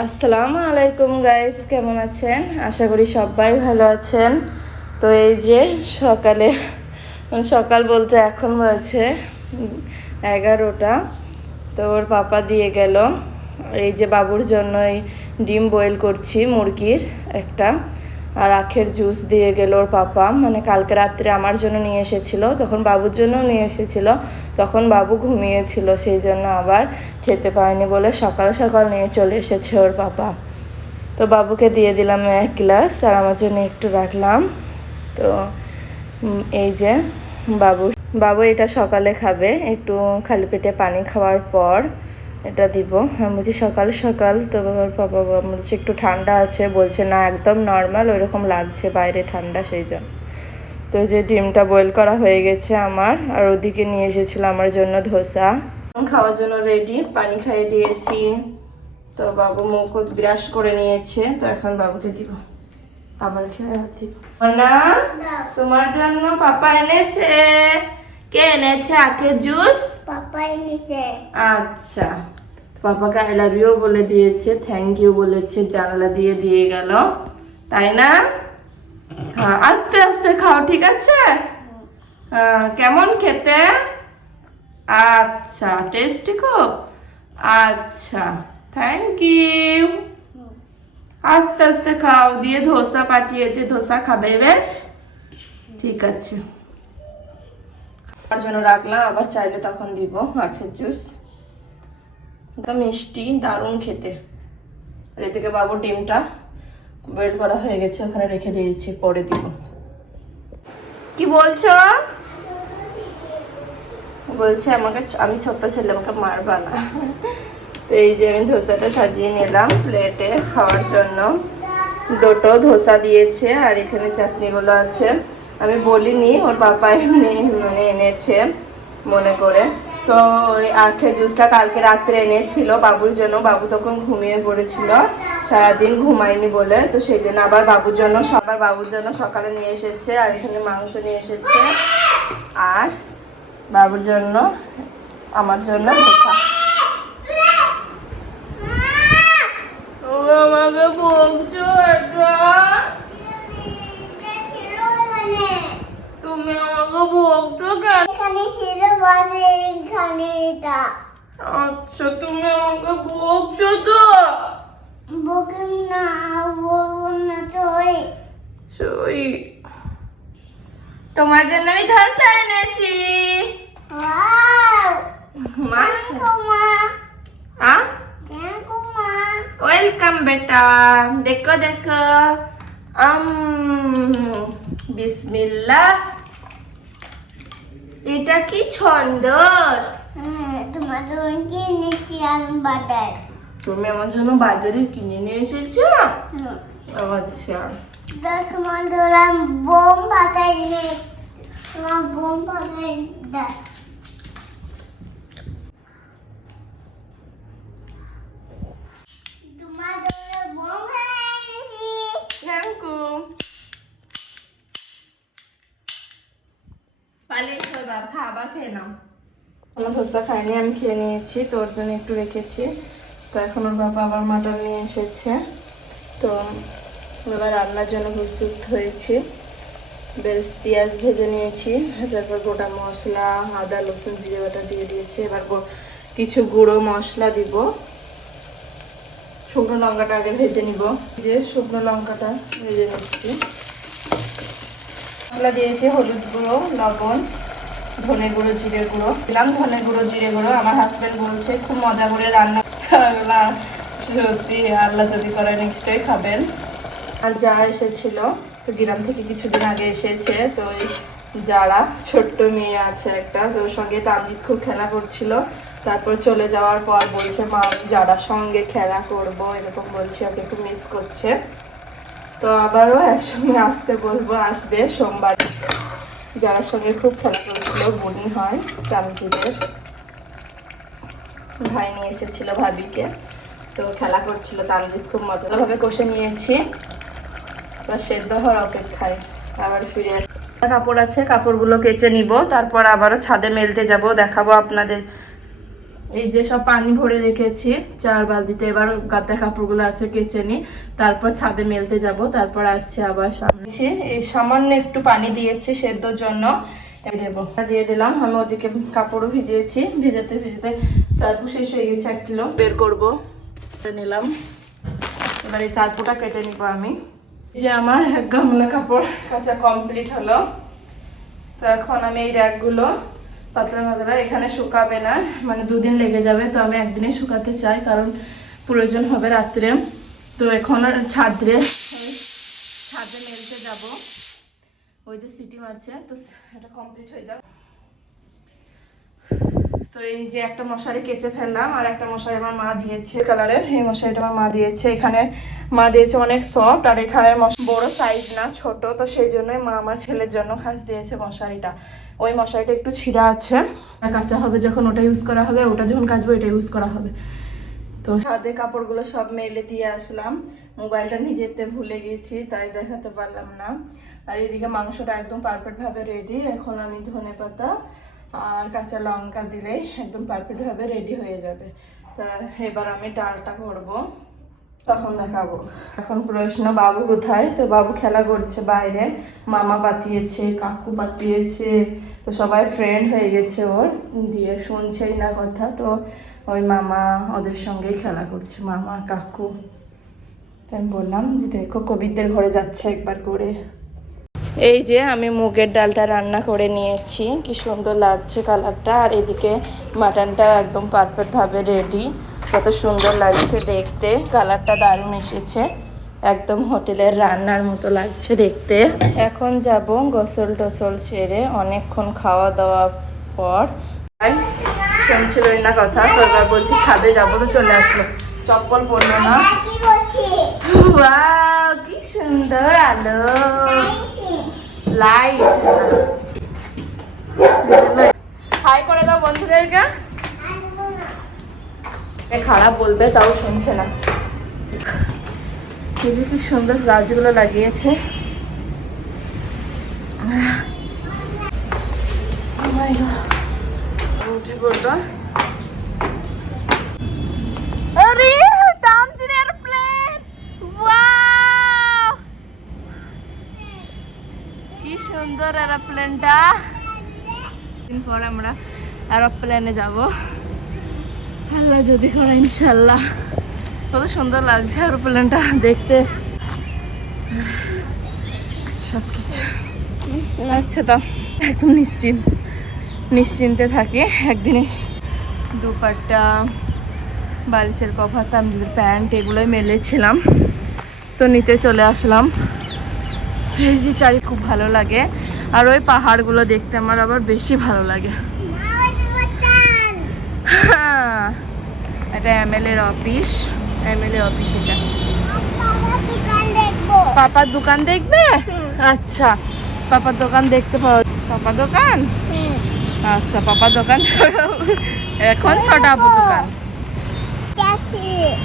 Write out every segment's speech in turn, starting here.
আসসালামু আলাইকুম গাইস কেমন আছেন? আশা করি সবাই ভালো আছেন। তো এই যে সকালে মানে সকাল বলতে এখন বলছে এগারোটা। তো ওর পাপা দিয়ে গেল। এই যে বাবুর জন্যই ডিম বয়েল করছি, মুরগির একটা। আর আখের জুস দিয়ে গেল ওর পাপা। মানে কালকে রাত্রে আমার জন্য নিয়ে এসেছিল, তখন বাবুর জন্য নিয়ে এসেছিল, তখন বাবু ঘুমিয়েছিল, সেই জন্য আবার খেতে পায়নি বলে সকাল সকাল নিয়ে চলে এসেছে ওর পাপা। তো বাবুকে দিয়ে দিলাম এক গ্লাস, আর আমার জন্য একটু রাখলাম। তো এই যে বাবু বাবু এটা সকালে খাবে, একটু খালি পেটে পানি খাওয়ার পর। এটা দিব। আমি বলছি সকাল সকাল। তো বাবার পাপা বলছে একটু ঠান্ডা আছে। বলছে না একদম নর্মাল ওইরকম লাগছে বাইরে ঠান্ডা সেই জন্য। তো যে ডিমটা বয়েল করা হয়ে গেছে আমার। আর ওদিকে নিয়ে এসেছিল আমার জন্য ধোসা। খাওয়ার জন্য রেডি পানি খাইয়ে দিয়েছি। তো বাবু মুখ ব্রাশ করে নিয়েছে। তো এখন বাবুকে দিব। আবার খেয়ে দিব। না তোমার জন্য পাপা এনেছে। কে এনেছে? আখের জুস পাপাই এনেছে। আচ্ছা। পাপাকে আই লাভ ইউ বলে দিয়েছে থ্যাংক ইউ বলেছে জানলা দিয়ে দিয়ে গেল। তাই না? হ্যাঁ আস্তে আস্তে খাও ঠিক আছে? হ্যাঁ, কেমন খেতে? আচ্ছা টেস্টি খুব? আচ্ছা থ্যাংক ইউ আস্তে আস্তে খাও দিয়ে ধোসা পাঠিয়েছে ধোসা খাবে বেশ? ঠিক আছে। জন্য রাখলাম আবার চাইলে তখন দিব আখের জুস এটা মিষ্টি, দারুণ খেতে। আর এদিকে বাবু ডিমটা বয়েল করা হয়ে গেছে, ওখানে রেখে দিয়েছি, পরে দিব। কি বলছো? বলছে আমাকে আমি ছোট্ট ছেলে, আমাকে মারবা না। তো এই যে আমি ধোসাটা সাজিয়ে নিলাম প্লেটে খাওয়ার জন্য। দুটো ধোসা দিয়েছে, আর এখানে চাটনিগুলো আছে। আমি বলিনি, ওর বাবা এমনি মানে এনেছে, মনে করে। তো ওই আখের জুসটা কালকে রাত্রে এনেছিল। বাবুর জন্য, বাবু তখন ঘুমিয়ে পড়েছিল। সারাদিন ঘুমায়নি বলে, তো সেই জন্য আবার বাবুর জন্য সবার বাবুর জন্য সকালে নিয়ে এসেছে আর এখানে মাংস নিয়ে এসেছে। আর বাবুর জন্য, আমার জন্য আমাকে বকছো এটা তুমি আমাকে বকছো কেন? এখানে ছিল বাজে এখানে এটা। আচ্ছা তুমি আমাকে বকছো তো? বকুন না বকুন না তো ওই। সই। তোমার জন্য আমি ধোসা এনেছি। ওয়েলকাম বেটা। দেখো দেখো। আম বিসমিল্লাহ। এটা কি ছন্দর? হ্যাঁ তোমার জন্য কিনেছি আমি বাজার। তুমি আমার জন্য বাজারে কিনে নিয়ে এসেছ? আচ্ছা। দেখ তোমার জন্য বোম পাতাই নে তোমার বোম পাতাই দেখ তোমার ধরলাম বোম খাইছি থ্যাংকু পালিয়ে ছয় বার খা আবার খেয়ে নাও। কোনো ধোসা খাইনি, আমি খেয়ে নিয়েছি তোর জন্য একটু রেখেছি। তো এখন ওর বাবা আবার মাটন নিয়ে এসেছে। তো এবার রান্নার জন্য প্রস্তুত হয়েছি। বেশ পেঁয়াজ ভেজে নিয়েছি, ভাজার পর গোটা মশলা, আদা, রসুন, জিরে বাটা দিয়ে দিয়েছি। এবার কিছু গুঁড়ো মশলা দিব। শুকনো লঙ্কাটা আগে ভেজে নিব। যে শুকনো লঙ্কাটা ভেজে নিচ্ছি। মশলা দিয়েছি হলুদ গুঁড়ো, লবণ। ধনে গুঁড়ো, জিরে গুঁড়ো। দিলাম ধনে গুঁড়ো, জিরে গুঁড়ো। আমার হাজব্যান্ড বলছে, খুব মজা করে রান্না না সত্যি, আল্লাহ যদি করে, নিশ্চয়ই খাবেন। আর যা এসেছিল, তো গ্রাম থেকে কিছুদিন আগে এসেছে, তো যারা ছোট্ট মেয়ে আছে একটা, তো সঙ্গে তামিদ খুব খেলা করছিল। তারপর চলে যাওয়ার পর বলছে, মা যারা সঙ্গে খেলা করব, এরকম বলছে, ওকে খুব মিস করছে। তো আবারও একসঙ্গে আসতে বলব, আসবে সোমবার। যারার সঙ্গে খুব খেলা করেছিল বনি হয় কামজিদের ভাই নিয়ে এসেছিল ভাবিকে। তো খেলা করছিল তামজিৎ খুব মজাভাবে কষে নিয়েছি। এবার সেদ্ধ হওয়ার অপেক্ষায় আবার ফিরে আসি। কাপড় আছে, কাপড়গুলো কেচে নিব, তারপর আবারও ছাদে মেলতে যাব, দেখাবো আপনাদের এই যে সব পানি ভরে রেখেছি, চার বালতিতে। এবার গাদ্দা কাপড়গুলো আছে কেচে তারপর ছাদে মেলতে যাব, তারপর আসছি আবার সামনে। এই সামান্য একটু পানি দিয়েছি সেদ্ধর জন্য। দেবো দিয়ে দিলাম। আমি ওদিকে কাপড়ও ভিজিয়েছি। ভিজাতে ভিজাতে সার্পু শেষ হয়ে গেছে এক কিলো। বের করব। করে নিলাম। এবার এই সার্পুটা কেটে নিব আমি। যে আমার এক গামলা কাপড়, কাঁচা কমপ্লিট হলো। তো এখন আমি এই র্যাকগুলো পাতলা পাতলা এখানে শুকাবে না মানে দুদিন লেগে যাবে, তো আমি একদিনে শুকাতে চাই, কারণ প্রয়োজন হবে রাত্রে। তো এখন ছাদরে ছাদে মেলতে যাব। ওই যে সিটি মারছে, তো এটা কমপ্লিট হয়ে যাবে। তো এই যে একটা মশারি কেচে ফেললাম, আর একটা মশারি আমার মা দিয়েছে। কালারের এই মশারিটা আমার মা দিয়েছে। এখানে মা দিয়েছে অনেক সফট আর এখানে বড় সাইজ না, ছোট, তো সেই জন্যই মা আমার ছেলের জন্য খাস দিয়েছে মশারিটা। ওই মশারিটা একটু ছিঁড়া আছে। কাঁচা হবে যখন ওটা ইউজ করা হবে, ওটা যখন কাচবো এটা ইউজ করা হবে। তো ছাদে কাপড়গুলো সব মেলে দিয়ে আসলাম। মোবাইলটা নিজেতে ভুলে গেছি, তাই দেখাতে পারলাম না। আর এদিকে মাংসটা একদম পারফেক্ট ভাবে রেডি এখন আমি ধনে পাতা আর কাঁচা লঙ্কা দিলেই একদম পারফেক্ট ভাবে রেডি হয়ে যাবে। তা এবার আমি ডালটা করব। তখন দেখাবো। এখন প্রশ্ন, বাবু কোথায়? তো বাবু খেলা করছে বাইরে। মামা পাতিয়েছে, কাকু পাতিয়েছে, তো সবাই ফ্রেন্ড হয়ে গেছে ওর। দিয়ে শুনছেই না কথা, তো ওই মামা ওদের সঙ্গেই খেলা করছে, মামা, কাকু। আমি বললাম যে দেখো, কবিদের ঘরে যাচ্ছে একবার করে। এই যে আমি মুগের ডালটা রান্না করে নিয়েছি, কি সুন্দর লাগছে কালারটা আর এদিকে মাটনটা একদম পারফেক্টভাবে রেডি কত সুন্দর লাগছে দেখতে। কালারটা দারুণ এসেছে। একদম হোটেলের রান্নার মতো লাগছে দেখতে। এখন যাব গোসল টোসল সেরে অনেকক্ষণ খাওয়া দাওয়া পর। আর শুনছিলই না কথা তো বলছি ছাদে যাব তো চলে আসলো। চপ্পল পরলো না। কি সুন্দর আলো। লাইট। হাই করে দাও বন্ধুদেরকে। খারাপ বলবে তাও শুনছে না। যে কি সুন্দর গাছগুলো লাগিয়েছে। Oh সুন্দর এরোপ্লেনটা দিন পর আমরা এরোপ্লেনে যাব। আল্লাহ যদি করে ইনশাল্লাহ কত সুন্দর লাগছে এরোপ্লেনটা দেখতে। সব কিছু আচ্ছা দাও। একদম নিশ্চিন্ত নিশ্চিন্তে থাকি। একদিনে দুপাট্টা, বালিশের কভার, তামজিদের প্যান্ট, এগুলোই মেলেছিলাম। তো নিতে চলে আসলাম। এই যে চারি খুব ভালো লাগে। আর ওই পাহাড়গুলো দেখতে আমার আবার বেশি ভালো লাগে হ্যাঁ, এটা এমএলএর অফিস এমএলএ অফিস এটা। পাপার দোকান দেখবে? আচ্ছা পাপার দোকান দেখতে পাওয়া পাপার দোকান? আচ্ছা পাপার দোকান এখন ছটা আপুর দোকান।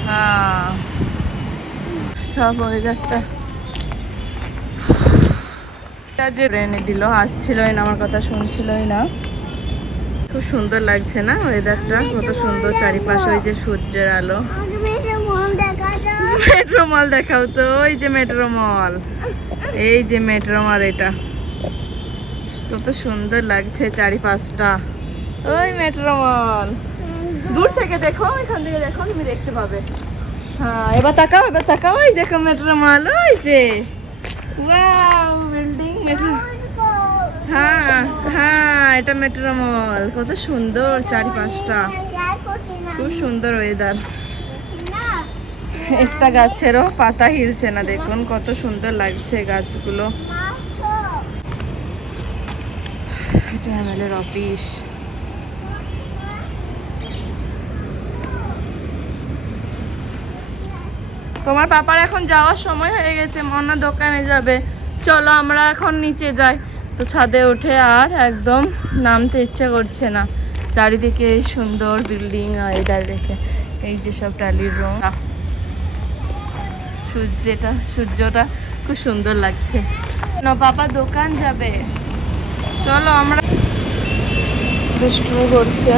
হ্যাঁ। সব ওয়েদারটা যে এনে দিল আসছিলই না আমার কথা শুনছিলই না। খুব সুন্দর লাগছে না ওয়েদারটা কত সুন্দর চারিপাশে ওই যে সূর্যের আলো। মেট্রো মল দেখাও তো, ওই যে মেট্রো মল। এই যে মেট্রো মল এটা। কত সুন্দর লাগছে চারিপাশটা। ওই মেট্রো মল। দূর থেকে দেখো, এখান থেকে দেখো, তুমি দেখতে পাবে। হ্যাঁ এবার তাকাও এবার তাকাও, ওই দেখো মেট্রো মল, ওই যে। ওয়াও বিল্ডিং মেট্রো হ্যাঁ হ্যাঁ এটা মেট্রো মল কত সুন্দর চারিপাশটা। খুব সুন্দর ওয়েদার একটা গাছেরও পাতা হিলছে না, দেখুন কত সুন্দর লাগছে গাছগুলো। অফিস তোমার পাপার এখন যাওয়ার সময় হয়ে গেছে মনা দোকানে যাবে। চলো আমরা এখন নিচে যাই। তো ছাদে উঠে আর একদম নামতে ইচ্ছে করছে না। চারিদিকে এই সুন্দর বিল্ডিং এদার দেখে এই যে সব টালির রং। সূর্যটা সূর্যটা খুব সুন্দর লাগছে। না পাপা দোকান যাবে। চলো আমরা দুষ্টু করছে।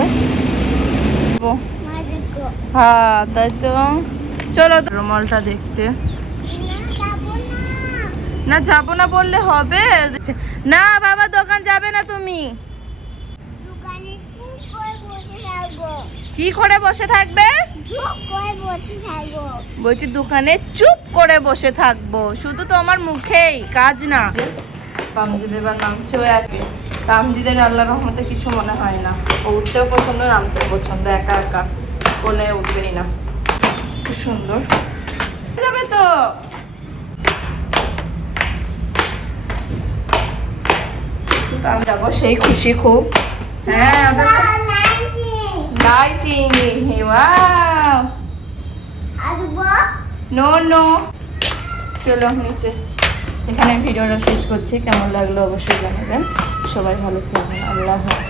হ্যাঁ তাই তো। চলো। রুমালটা দেখতে। না যাব না বললে হবে? না বাবা দোকান যাবে না তুমি। কি করে বসে থাকবে? বলছি দোকানে চুপ করে বসে থাকব। শুধু তো আমার মুখেই কাজ না। তামজিদ এবার একে। তামজিদের আল্লাহ রহমতে কিছু মনে হয় না। ও উঠতেও পছন্দ নামতেও পছন্দ। একা একা কোলে উঠবেই না। খুব সুন্দর। যাবে তো। আমি যাব সেই খুশি খুব। হ্যাঁ লাইটিং ওয়াও নো নো চলো নিচে। এখানে ভিডিওটা শেষ করছি। কেমন লাগল অবশ্যই জানাবেন। সবাই ভালো থাকবেন। আল্লাহ হাফেজ।